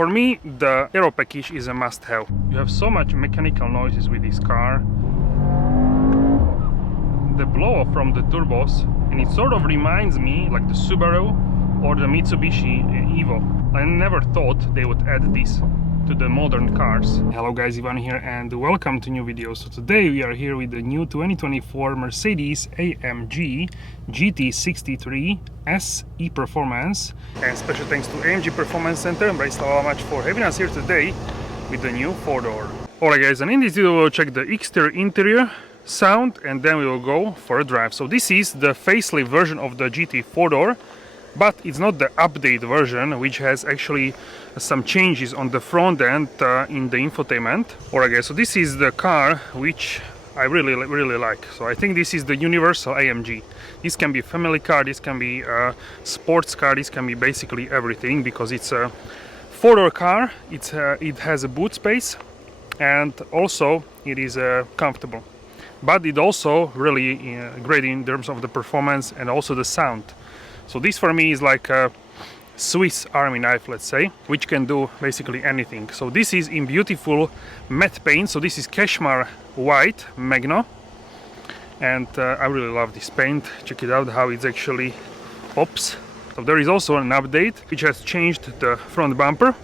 for me, the aero package is a must-have. You have so much mechanical noises with this car. The blow-off from the turbos, and it sort of reminds me like the Subaru or the Mitsubishi Evo. I never thought they would add this to the modern cars. Hello guys, Ivan here and welcome to new video. So today we are here with the new 2024 Mercedes AMG GT 63 SE Performance, and special thanks to AMG Performance Center in Bratislava-Lamac for having us here today with the new 4-door. Alright guys, and in this video we'll check the exterior, interior, sound, and then we will go for a drive. So this is the facelift version of the GT 4-door, but it's not the update version, which has actually some changes on the front end in the infotainment. Alright guys, so this is the car which I really like. So I think this is the universal AMG. This can be a family car, this can be a sports car, this can be basically everything, because it's a 4-door car. It has a boot space, and also it is comfortable. But it also really great in terms of the performance and also the sound. So this for me is like a Swiss Army knife, let's say, which can do basically anything. So this is in beautiful matte paint. So this is Cashmere White Magno, and I really love this paint. Check it out how it actually pops. So there is also an update which has changed the front bumper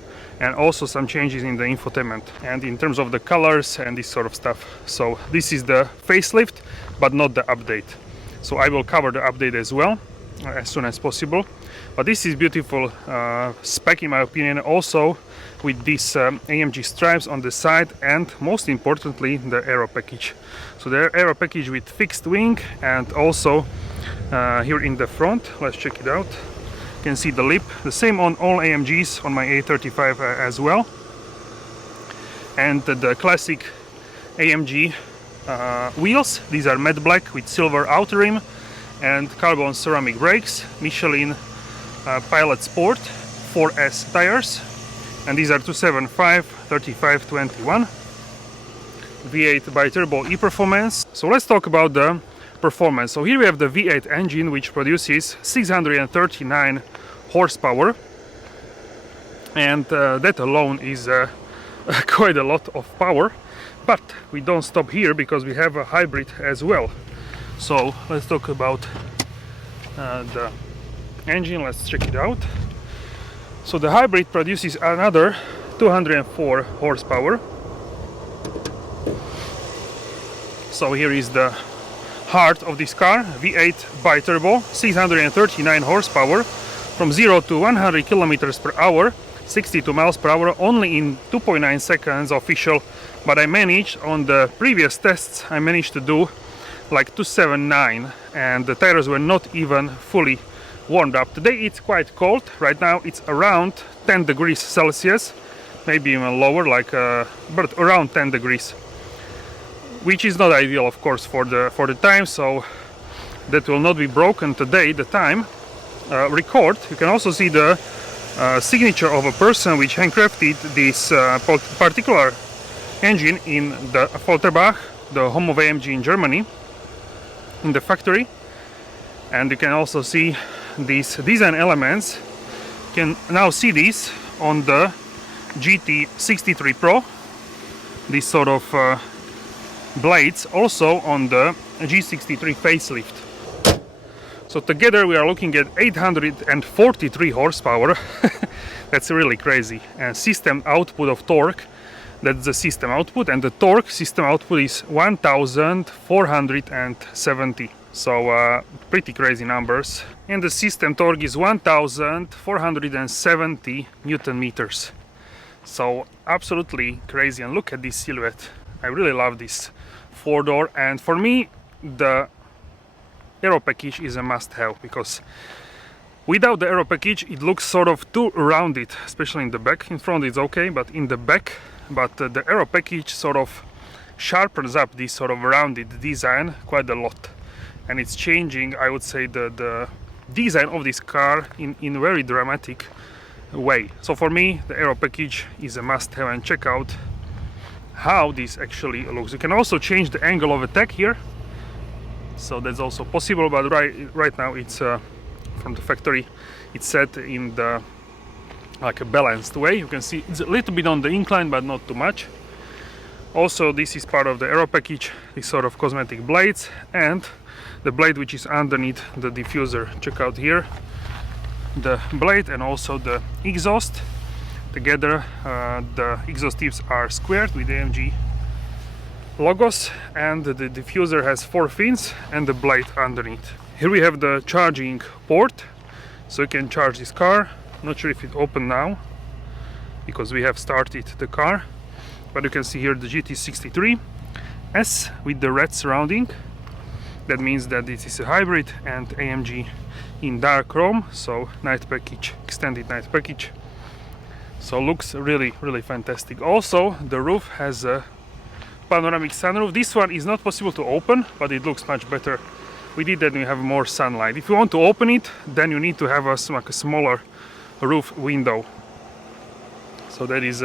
and also some changes in the infotainment and in terms of the colors and this sort of stuff. So this is the facelift, but not the update. So I will cover the update as well as soon as possible. But this is beautiful spec in my opinion, also with these AMG stripes on the side, and most importantly the aero package. So the aero package with fixed wing, and also here in the front, let's check it out. You can see the lip, the same on all AMGs, on my A35 as well. And the classic AMG wheels, these are matte black with silver outer rim and carbon ceramic brakes, Michelin Pilot Sport 4S tires, and these are 275 3521 V8 bi-turbo e-performance. So let's talk about the performance. So here we have the V8 engine, which produces 639 horsepower, and that alone is quite a lot of power. But we don't stop here, because we have a hybrid as well. So let's talk about the engine. Let's check it out. So the hybrid produces another 204 horsepower. So here is the heart of this car, V8 bi-turbo, 639 horsepower, from 0 to 100 kilometers per hour, 62 miles per hour, only in 2.9 seconds official. But I managed, on the previous tests, I managed to do like 279, and the tires were not even fully warmed up. Today it's quite cold. Right now it's around 10 degrees Celsius, maybe even lower, like but around 10 degrees, which is not ideal, of course, for the time. So that will not be broken today, the time record. You can also see the signature of a person which handcrafted this particular engine in the AFFALTERBACH, the home of AMG in Germany, in the factory. And you can also see these design elements. You can now see these on the GT63 Pro, these sort of blades, also on the G63 facelift. So together we are looking at 843 horsepower. That's really crazy. And system output of torque, that's the system output, and the torque system output is 1470. So pretty crazy numbers. And the system torque is 1470 Newton meters. So absolutely crazy. And look at this silhouette. I really love this 4-door, and for me the aero package is a must-have, because without the aero package it looks sort of too rounded, especially in the back. In front it's okay, but in the back, the aero package sort of sharpens up this sort of rounded design quite a lot, and it's changing, I would say, the design of this car in a very dramatic way. So for me the aero package is a must-have, and check out how this actually looks. You can also change the angle of attack here, so that's also possible, but right now it's from the factory, it's set in the like a balanced way. You can see it's a little bit on the incline, but not too much. Also, this is part of the aero package, these sort of cosmetic blades, and the blade which is underneath the diffuser. Check out here the blade and also the exhaust. Together the exhaust tips are squared with AMG logos, and the diffuser has 4 fins and the blade underneath. Here we have the charging port, so you can charge this car. Not sure if it opened now because we have started the car, but you can see here the GT63 S with the red surrounding. That means that this is a hybrid and AMG in dark chrome, so night package, extended night package. So looks really fantastic. Also the roof has a panoramic sunroof. This one is not possible to open, but it looks much better. We did that when you have more sunlight. If you want to open it, then you need to have a smaller roof window. So that is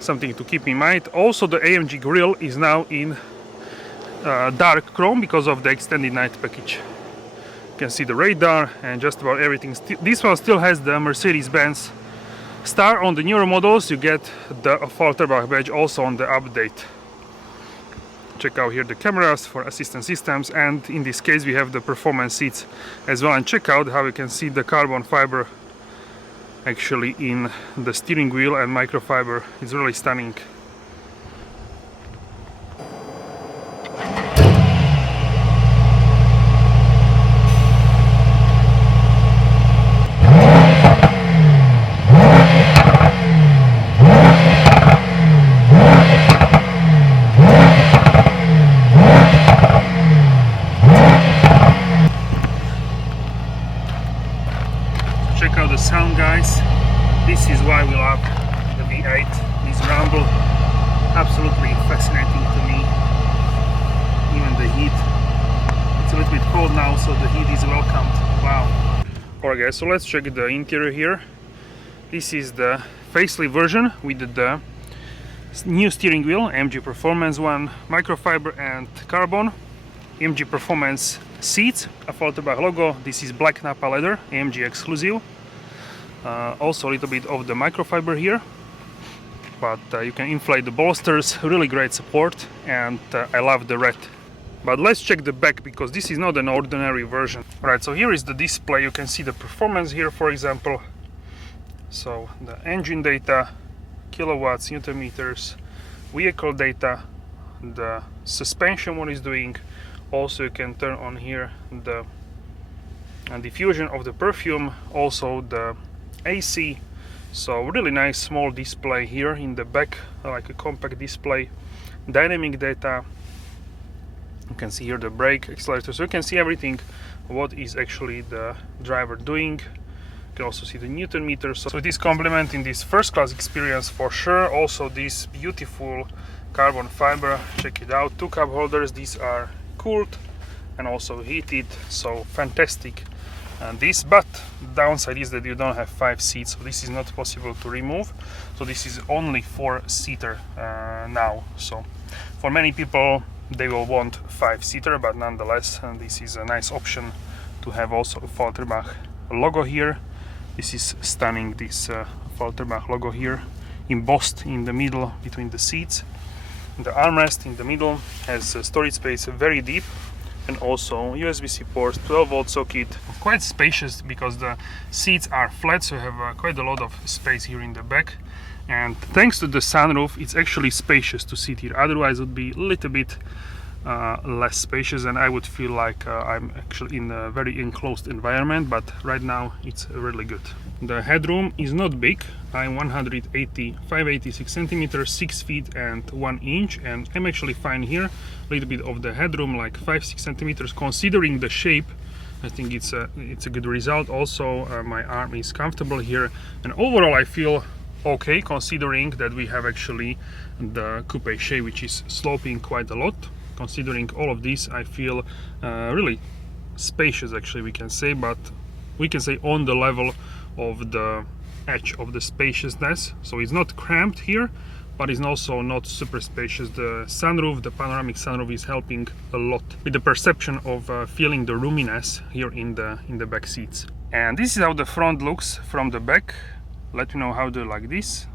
something to keep in mind. Also the AMG grille is now in dark chrome because of the extended night package. You can see the radar and just about everything. This one still has the Mercedes-Benz star. On the newer models you get the AFFALTERBACH badge also on the update. Check out here the cameras for assistant systems, and in this case we have the performance seats as well. And check out how you can see the carbon fiber actually in the steering wheel and microfiber. It's really stunning. Check out the sound, guys. This is why we love the V8. This rumble, absolutely fascinating to me. Even the heat. It's a little bit cold now, so the heat is welcomed. Wow. Alright guys, so let's check the interior here. This is the facelift version with the new steering wheel, AMG Performance one, microfiber and carbon. AMG Performance seats, AFFALTERBACH logo. This is black Napa leather, AMG exclusive. Also a little bit of the microfiber here, but you can inflate the bolsters. Really great support, and I love the red. But let's check the back, because this is not an ordinary version. Right, so here is the display. You can see the performance here, for example. So the engine data, kilowatts, newton meters, vehicle data, the suspension, what is doing. Also you can turn on here the diffusion of the perfume, also the AC. So really nice small display here in the back, like a compact display. Dynamic data. You can see here the brake, accelerator, so you can see everything what is actually the driver doing. You can also see the newton meter, so it is complementing this first class experience for sure. Also this beautiful carbon fiber, check it out. 2 cup holders, these are cooled and also heated, so fantastic. And this, but downside is that you don't have 5 seats, so this is not possible to remove. So this is only 4-seater now. So for many people they will want 5-seater, but nonetheless this is a nice option to have also a AFFALTERBACH logo here. This is stunning, this AFFALTERBACH logo here embossed in the middle between the seats. The armrest in the middle has storage space very deep, and also USB-C port, 12-volt socket. Quite spacious because the seats are flat, so you have quite a lot of space here in the back. And thanks to the sunroof, it's actually spacious to sit here. Otherwise it would be a little bit less spacious, and I would feel like I'm actually in a very enclosed environment, but right now it's really good. The headroom is not big. I'm 586 centimeters, 6 feet and 1 inch, and I'm actually fine here. A little bit of the headroom, like 5-6 centimeters, considering the shape. I think it's a good result. Also my arm is comfortable here, and overall I feel okay, considering that we have actually the coupe shape, which is sloping quite a lot. Considering all of this, I feel really spacious, actually, we can say, but we can say on the level of the edge of the spaciousness. So it's not cramped here, but it's also not super spacious. The sunroof, the panoramic sunroof, is helping a lot with the perception of feeling the roominess here in the back seats. And this is how the front looks from the back. let me know how do you like this.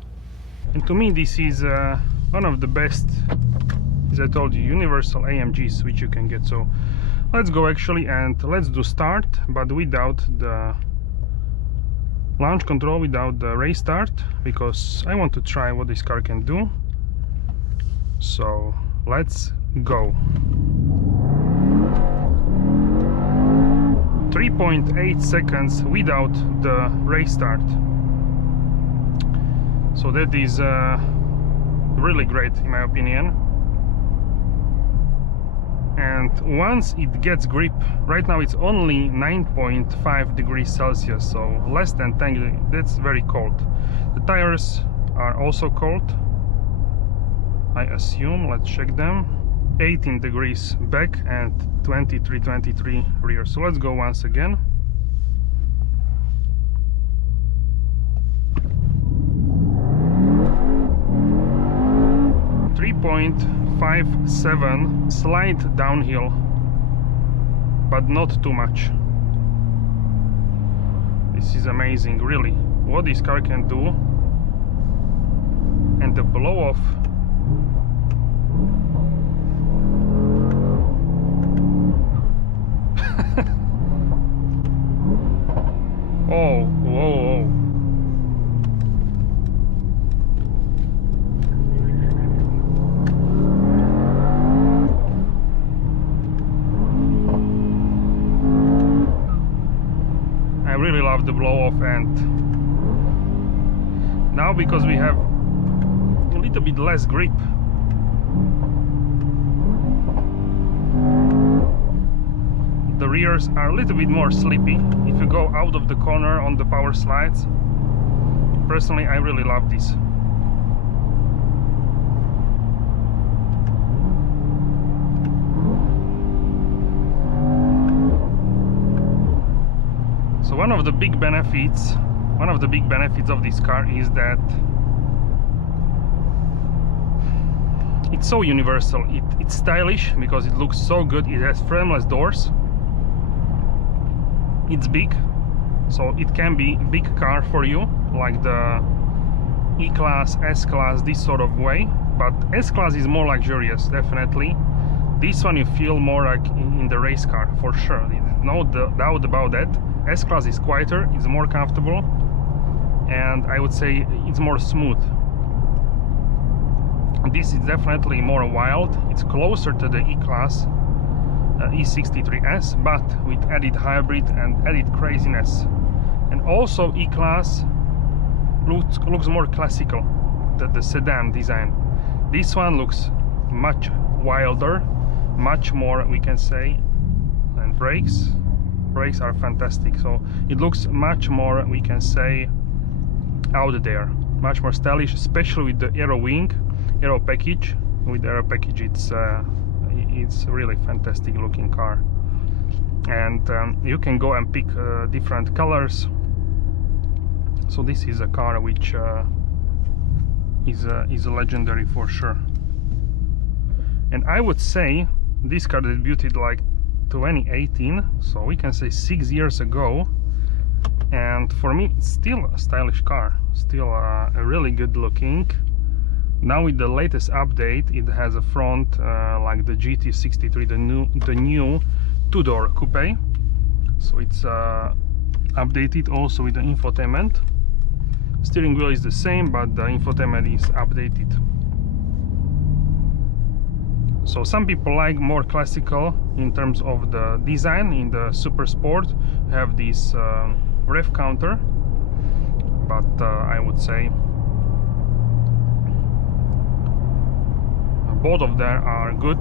And to me this is one of the best, as I told you, universal AMGs which you can get. So let's go actually, and let's do start, but without the launch control, without the race start, because I want to try what this car can do. So let's go. 3.8 seconds without the race start. So that is really great in my opinion. And once it gets grip, right now it's only 9.5 degrees Celsius, so less than 10 degrees. That's very cold. The tires are also cold, I assume. Let's check them. 18 degrees back and 23 rear. So let's go once again. .57, slight downhill, but not too much. This is amazing, really, what this car can do. And the blow off, oh, whoa. I really love the blow off. And now, because we have a little bit less grip, the rears are a little bit more sleepy if you go out of the corner on the power slides. Personally, I really love this. So one of the big benefits of this car is that it's so universal. It's stylish because it looks so good. It has frameless doors. It's big, so it can be a big car for you, like the E-Class, S-Class, this sort of way. But S-Class is more luxurious, definitely. This one you feel more like in the race car, for sure. There's no doubt about that. S-Class is quieter, it's more comfortable, and I would say it's more smooth. This is definitely more wild. It's closer to the E-Class E63S, but with added hybrid and added craziness. And also E-Class looks more classical, the sedan design. This one looks much wilder, much more, we can say. And brakes are fantastic, so it looks much more, we can say, out there, much more stylish, especially with the aero package. With the aero package, it's really fantastic looking car. And you can go and pick different colors. So this is a car which is legendary for sure. And I would say this car debuted like 2018, so we can say 6 years ago. And for me, it's still a stylish car, still a really good looking. Now with the latest update, it has a front like the GT63, the new two-door coupe. So it's updated also with the infotainment. Steering wheel is the same, but the infotainment is updated. So some people like more classical in terms of the design. In the Super Sport have this rev counter, but I would say both of them are good.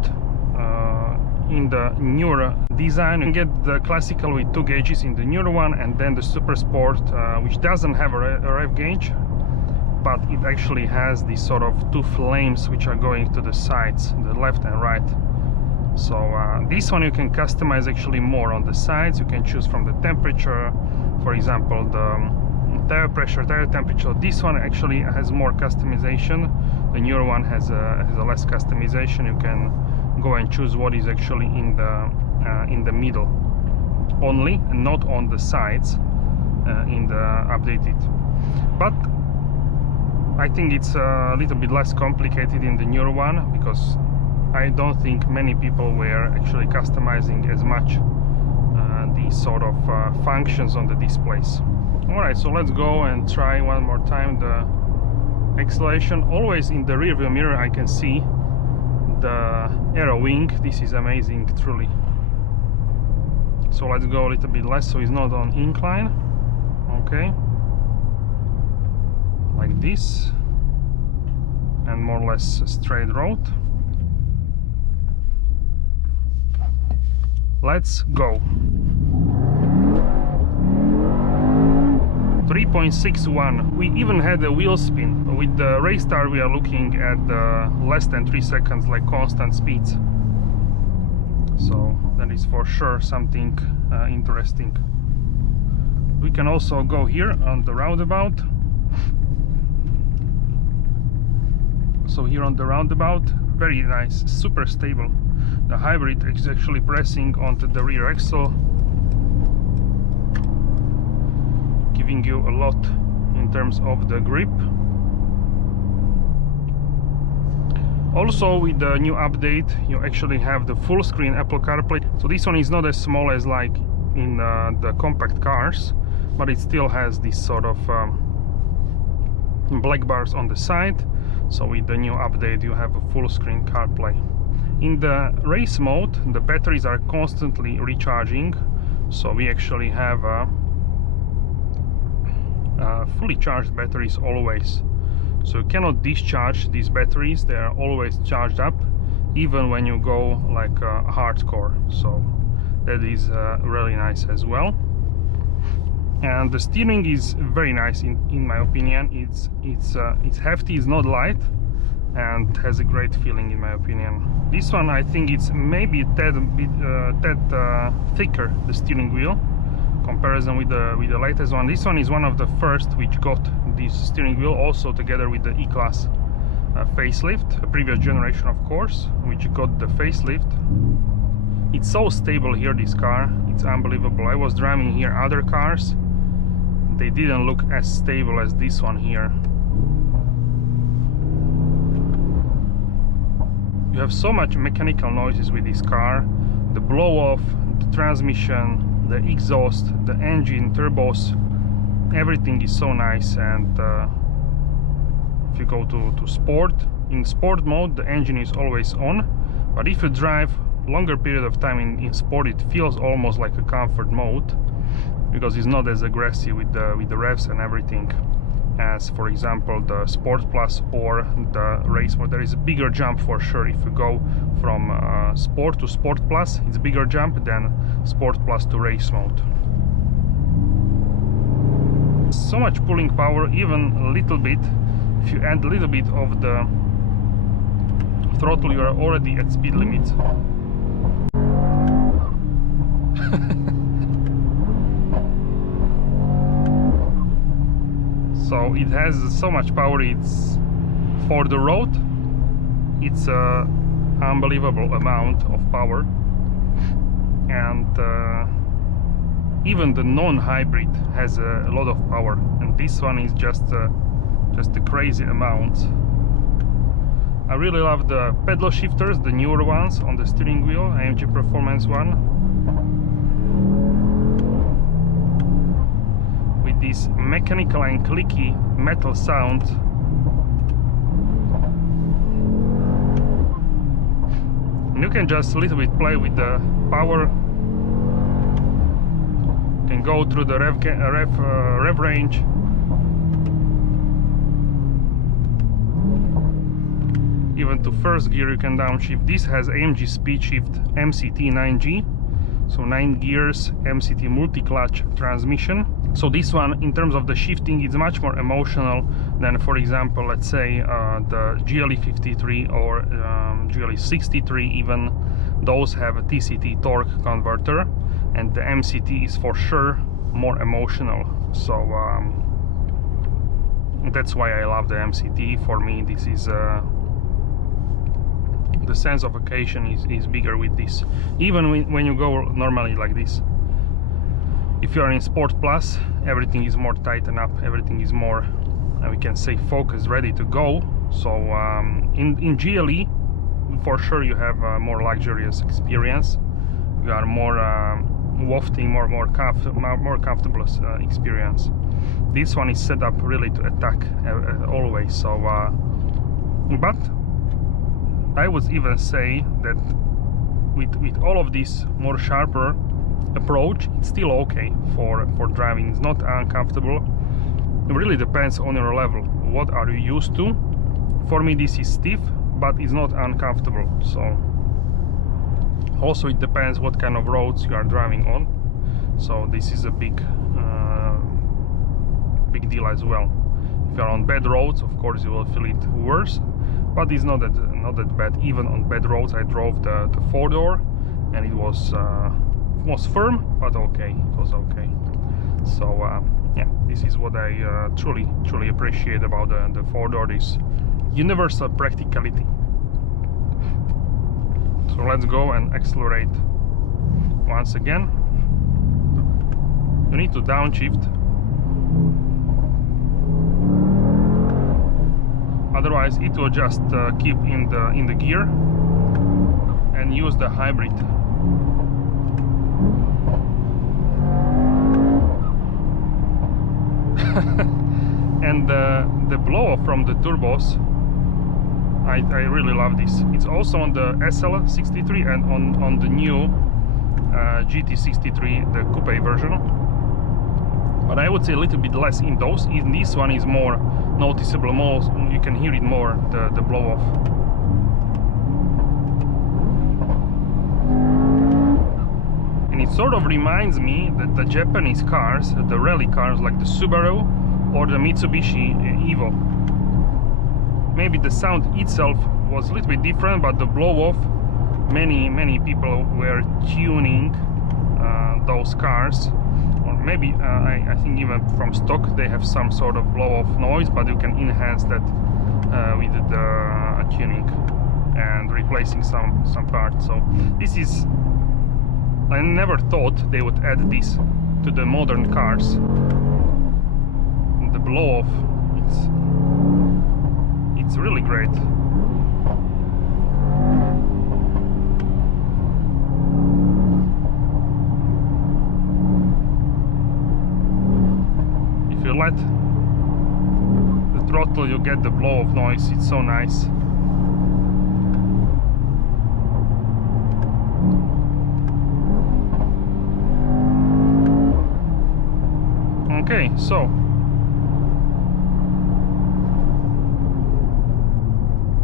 In the newer design, you get the classical with 2 gauges in the newer one, and then the Super Sport which doesn't have a rev gauge, but it actually has these sort of 2 flames which are going to the sides, the left and right. So this one you can customize actually more on the sides. You can choose from the temperature, for example, the tire pressure, tire temperature. This one actually has more customization. The newer one has a less customization. You can go and choose what is actually in the middle only, and not on the sides. in the updated. But I think it's a little bit less complicated in the newer one, because I don't think many people were actually customizing as much these sort of functions on the displays. Alright, so let's go and try one more time the acceleration. Always in the rear view mirror I can see the aero wing. This is amazing, truly. So let's go a little bit less, so it's not on incline. Okay, like this, and more or less a straight road. Let's go. 3.61. We even had a wheel spin. With the race star we are looking at less than 3 seconds, like constant speeds. So that is for sure something interesting. We can also go here on the roundabout. So here on the roundabout, very nice, super stable. The hybrid is actually pressing onto the rear axle, giving you a lot in terms of the grip. Also, with the new update, you actually have the full screen Apple CarPlay. So this one is not as small as like in the compact cars, but it still has this sort of black bars on the side. So with the new update you have a full screen CarPlay. In the race mode, the batteries are constantly recharging, so we actually have fully charged batteries always. So you cannot discharge these batteries, they are always charged up, even when you go like hardcore. So that is really nice as well. And the steering is very nice in my opinion. It's hefty, it's not light, and has a great feeling in my opinion. This one I think it's maybe a tad thicker, the steering wheel, comparison with the latest one. This one is one of the first which got this steering wheel, also together with the E-Class facelift, a previous generation of course, which got the facelift. It's so stable here, this car, it's unbelievable. I was driving here other cars, they didn't look as stable as this one here. You have so much mechanical noises with this car, the blow off, the transmission, the exhaust, the engine, turbos, everything is so nice. And if you go to sport, in sport mode the engine is always on, but if you drive longer period of time in sport, it feels almost like a comfort mode, because it's not as aggressive with the revs and everything as, for example, the Sport Plus or the race mode. There is a bigger jump for sure. If you go from Sport to Sport Plus, it's a bigger jump than Sport Plus to race mode. So much pulling power, even a little bit. If you add a little bit of the throttle, you are already at speed limit. So it has so much power. It's for the road, it's a unbelievable amount of power. And even the non-hybrid has a lot of power, and this one is just a crazy amount. I really love the pedal shifters, the newer ones on the steering wheel, AMG Performance one, with this mechanical and clicky metal sound. And you can just a little bit play with the power. You can go through the rev range. Even to first gear you can downshift. This has AMG Speed Shift MCT 9G, so 9 gears, MCT multi-clutch transmission. So this one, in terms of the shifting, is much more emotional than, for example, let's say the GLE 53 or GLE 63 even. Those have a TCT torque converter, and the MCT is for sure more emotional. So that's why I love the MCT. For me, this is the sense of occasion is bigger with this, even when you go normally like this. If you are in Sport Plus, everything is more tightened up, everything is more, we can say, focused, ready to go. So in GLE, for sure you have a more luxurious experience. You are more wafting, more comfortable experience. This one is set up really to attack always. So, but I would even say that with all of this more sharper approach, it's still okay for driving. It's not uncomfortable. It really depends on your level. What are you used to? For me, this is stiff, but it's not uncomfortable. So also it depends what kind of roads you are driving on. So this is a big deal as well. If you're on bad roads, of course you will feel it worse, but it's not that bad. Even on bad roads, I drove the 4-door, and it was firm, but okay, it was okay. So yeah, this is what I truly appreciate about the 4-door, this universal practicality. So let's go and accelerate once again. You need to downshift, otherwise it will just keep in the gear and use the hybrid. And the blow off from the turbos, I really love this. It's also on the SL63 and on the new GT63, the coupe version, but I would say a little bit less in those. In this one is more noticeable, more, you can hear it more, the blow off. And it sort of reminds me that the Japanese cars, the rally cars like the Subaru or the Mitsubishi Evo, maybe the sound itself was a little bit different, but the blow off, many people were tuning those cars, or maybe I think even from stock they have some sort of blow off noise, but you can enhance that with the tuning and replacing some parts. So this is, I never thought they would add this to the modern cars. The blow off, it's really great. If you let the throttle, you get the blow off noise. It's so nice. Okay, so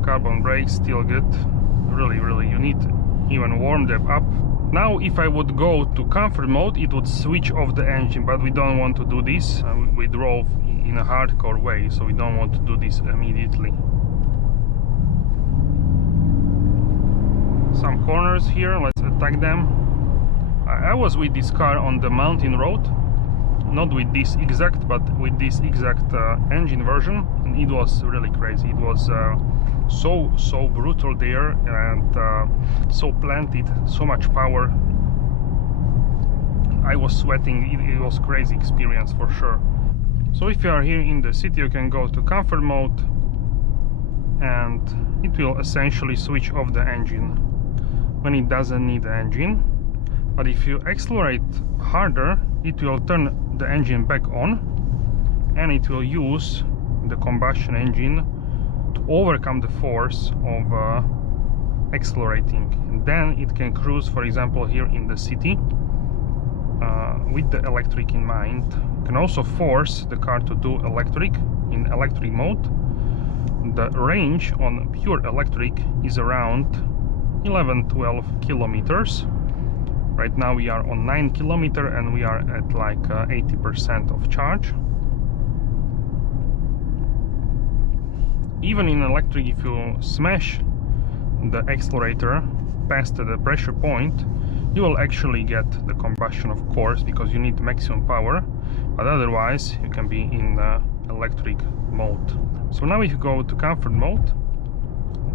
carbon brakes still good. Really you need to even warm them up. Now if I would go to comfort mode, it would switch off the engine, but we don't want to do this. We drove in a hardcore way, so we don't want to do this immediately. Some corners here, let's attack them. I was with this car on the mountain road, not with this exact, but with this exact engine version, and it was really crazy. It was so brutal there, and so planted, so much power. I was sweating. It was crazy experience for sure. So if you are here in the city, you can go to comfort mode, and it will essentially switch off the engine when it doesn't need the engine. But if you accelerate harder, it will turn the engine back on, and it will use the combustion engine to overcome the force of accelerating, and then it can cruise, for example, here in the city with the electric in mind. You can also force the car to do electric in electric mode. The range on pure electric is around 11-12 kilometers. Right now we are on 9 kilometers and we are at like 80% of charge. Even in electric, if you smash the accelerator past the pressure point, you will actually get the combustion, of course, because you need maximum power, but otherwise you can be in electric mode. So now if you go to comfort mode,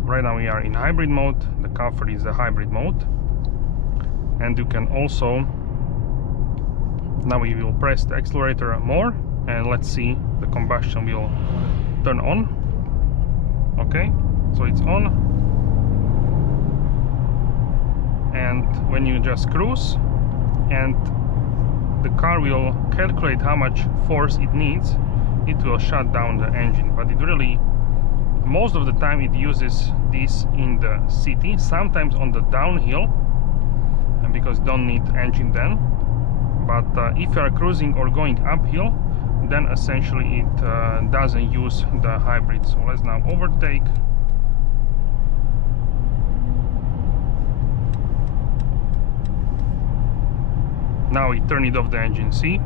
right now we are in hybrid mode. The comfort is the hybrid mode, and you can also Now we will press the accelerator more, and let's see, the combustion will turn on. Okay, so it's on. And when you just cruise, and the car will calculate how much force it needs, it will shut down the engine. But it really, most of the time it uses this in the city, sometimes on the downhill, and because you don't need engine then. But if you are cruising or going uphill, then essentially it doesn't use the hybrid. So let's now overtake. Now we turn it off the engine, see?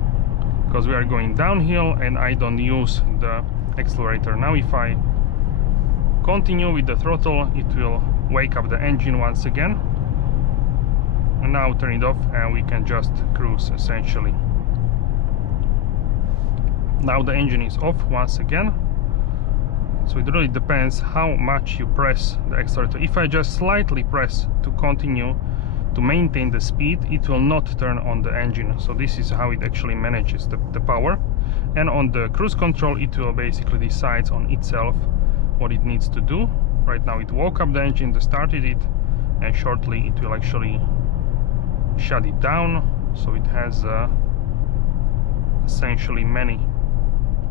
Because we are going downhill and I don't use the accelerator. Now if I continue with the throttle, it will wake up the engine once again. And now turn it off and we can just cruise essentially. Now the engine is off once again. So it really depends how much you press the accelerator. If I just slightly press to continue to maintain the speed, it will not turn on the engine. So this is how it actually manages the power. And on the cruise control, it will basically decide on itself what it needs to do. Right now it woke up the engine, started it, and shortly it will actually shut it down. So it has essentially many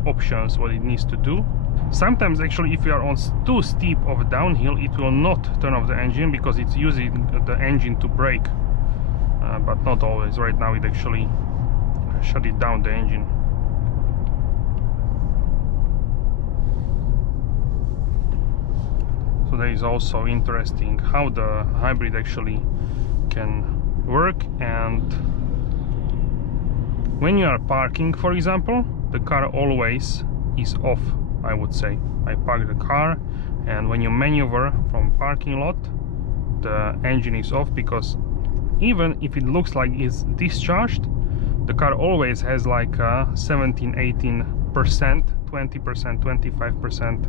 options what it needs to do. Sometimes actually if you are on too steep of a downhill, it will not turn off the engine because it's using the engine to brake, but not always. Right now it actually shut it down, the engine. So that is also interesting how the hybrid actually can work. And when you are parking, for example, the car always is off, I would say. I park the car, and when you maneuver from parking lot, the engine is off, because even if it looks like it's discharged, the car always has like 17-18%, 20%, 25%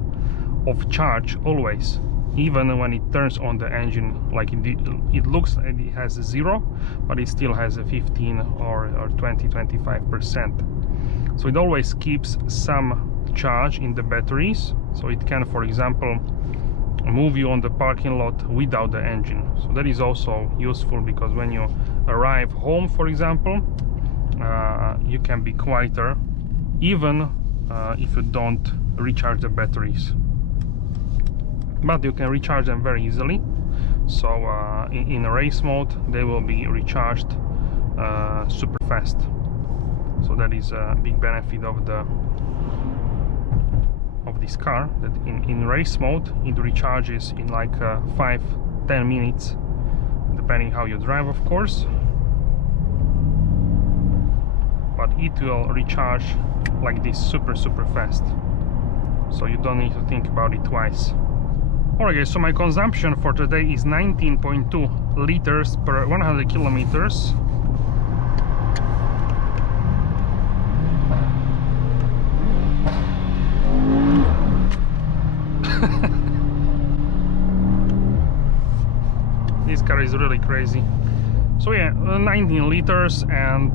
of charge always. Even when it turns on the engine, like it looks like it has 0, but it still has a 15 or 20-25%. So it always keeps some charge in the batteries, so it can, for example, move you on the parking lot without the engine. So that is also useful, because when you arrive home, for example, you can be quieter even if you don't recharge the batteries, but you can recharge them very easily. So in a race mode they will be recharged super fast. So that is a big benefit of this car, that in race mode it recharges in like 5-10 minutes, depending how you drive, of course, but it will recharge like this super fast, so you don't need to think about it twice. Alright guys, so my consumption for today is 19.2 liters per 100 kilometers. This car is really crazy. So yeah, 19 liters and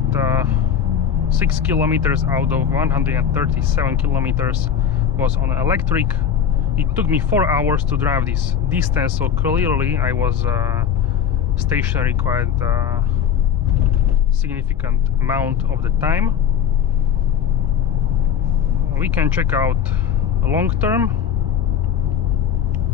6 kilometers out of 137 kilometers was on electric. It took me 4 hours to drive this distance, so clearly I was stationary quite significant amount of the time. We can check out long term.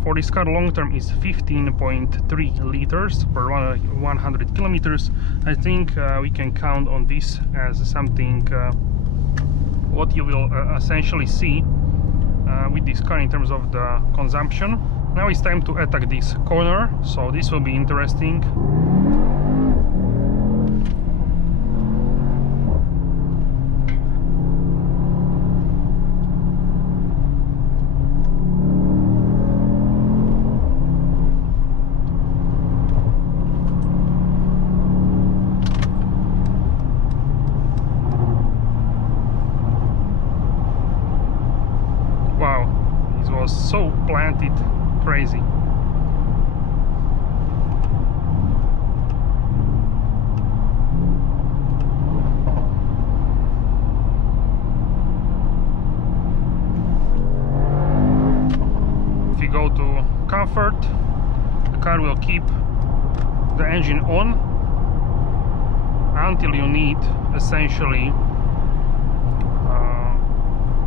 For this car, long term is 15.3 liters per 100 kilometers. I think we can count on this as something what you will essentially see with this car in terms of the consumption. Now it's time to attack this corner, so this will be interesting. Wow, it was so planted, crazy. go to comfort. The car will keep the engine on until you need essentially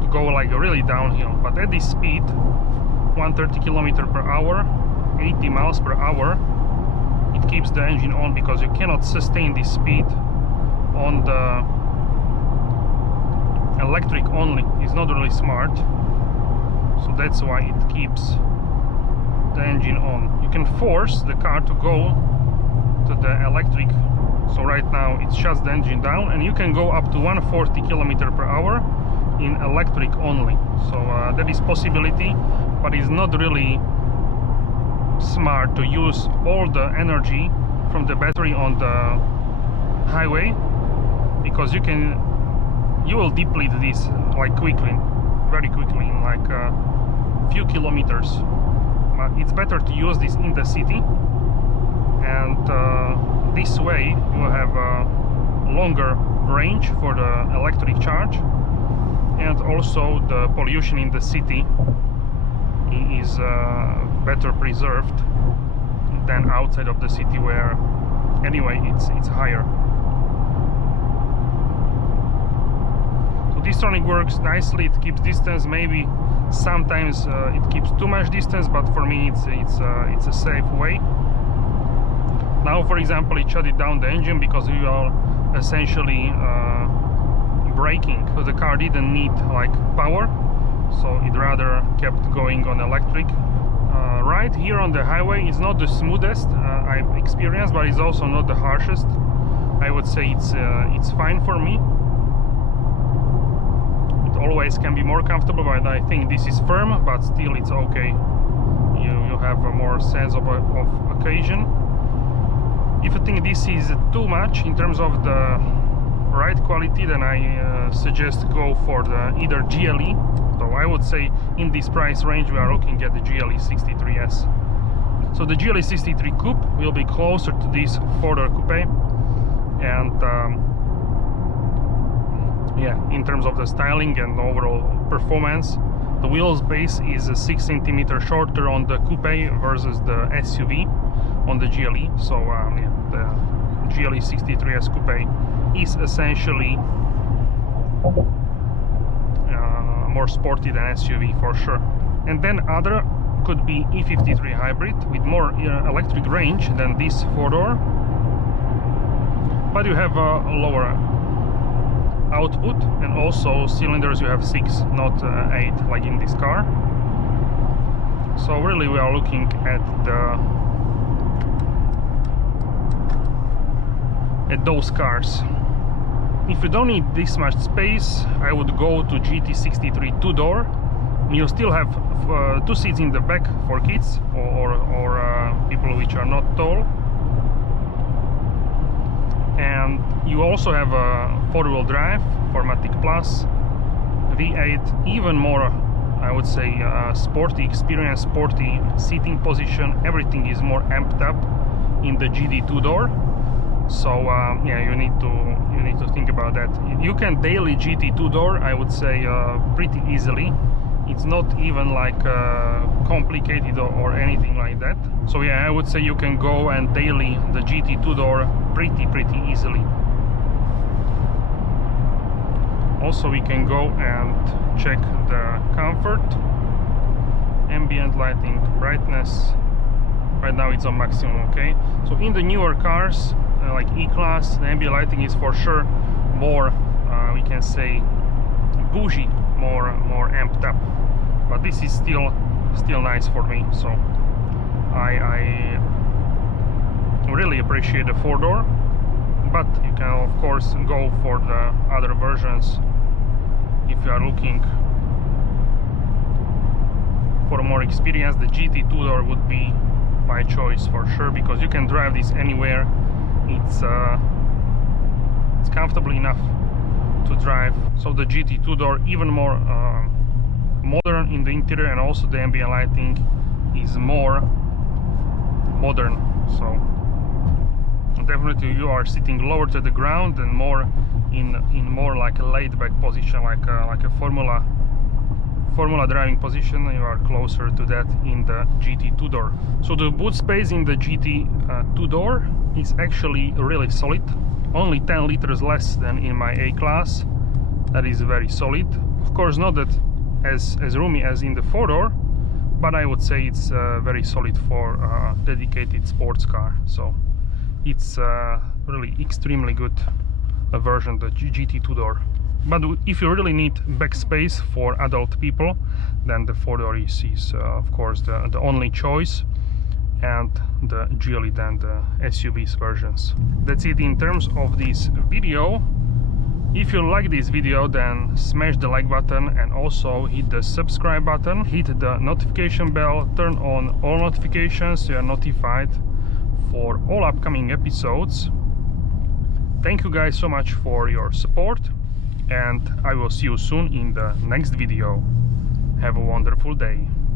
to go like really downhill. But at this speed, 130 km/h, 80 miles per hour, it keeps the engine on, because you cannot sustain this speed on the electric only. It's not really smart, so that's why it keeps the engine on. You can force the car to go to the electric, so right now it shuts the engine down, and you can go up to 140 km/h in electric only. So that is possibility, but it's not really smart to use all the energy from the battery on the highway, because you will deplete this like quickly, very quickly, in like a few kilometers. But it's better to use this in the city, and this way you will have a longer range for the electric charge, and also the pollution in the city is better preserved than outside of the city, where anyway it's higher. So this turning works nicely. It keeps distance. Maybe sometimes it keeps too much distance, but for me it's a safe way. Now, for example, it shut it down the engine because we are essentially braking, so the car didn't need like power, so it rather kept going on electric. Right here on the highway, it's not the smoothest I've experienced, but it's also not the harshest. I would say it's fine for me. It always can be more comfortable, but I think this is firm, but still it's okay. You have a more sense of occasion. If you think this is too much in terms of the ride quality, then I suggest go for the either GLE. So I would say in this price range we are looking at the GLE 63S. So the GLE 63 Coupe will be closer to this 4-door coupe, and yeah, in terms of the styling and overall performance, the wheelbase is 6 cm shorter on the coupe versus the SUV on the GLE. So yeah, the GLE 63S Coupe is essentially more sporty than SUV for sure. And then other could be E53 hybrid with more electric range than this 4-door, but you have a lower output, and also cylinders you have 6, not 8 like in this car. So really we are looking at those cars. If you don't need this much space, I would go to GT63 2-door. You still have 2 seats in the back for kids or people which are not tall, and you also have a 4-wheel drive, 4MATIC Plus, V8, even more, I would say, sporty experience, sporty seating position. Everything is more amped up in the GT 2-door. So yeah, you need to think about that. You can daily GT 2-door, I would say, pretty easily. It's not even like complicated or anything like that. So yeah, I would say you can go and daily the GT 2-door pretty easily. Also, we can go and check the comfort, ambient lighting, brightness. Right now it's on maximum. Okay, so in the newer cars like E-Class, the ambient lighting is for sure more, we can say, bougie, more amped up, but this is still nice for me. So I really appreciate the 4-door, but you can of course go for the other versions if you are looking for more experience. The GT 2-door would be my choice for sure, because you can drive this anywhere. It's comfortable enough to drive. So the GT 2-door even more modern in the interior, and also the ambient lighting is more modern. So definitely you are sitting lower to the ground and more in more like a laid-back position, like a Formula Formula driving position, you are closer to that in the GT two-door. So the boot space in the GT two-door is actually really solid, only 10 liters less than in my A-Class. That is very solid. Of course, not that as roomy as in the four-door, but I would say it's very solid for a dedicated sports car. So it's really extremely good version, the GT two-door. But if you really need back space for adult people, then the four-door is of course the only choice, and the GLE than the SUVs versions. That's it in terms of this video. If you like this video, then smash the like button and also hit the subscribe button, hit the notification bell, turn on all notifications so you are notified for all upcoming episodes. Thank you guys so much for your support, and I will see you soon in the next video. Have a wonderful day.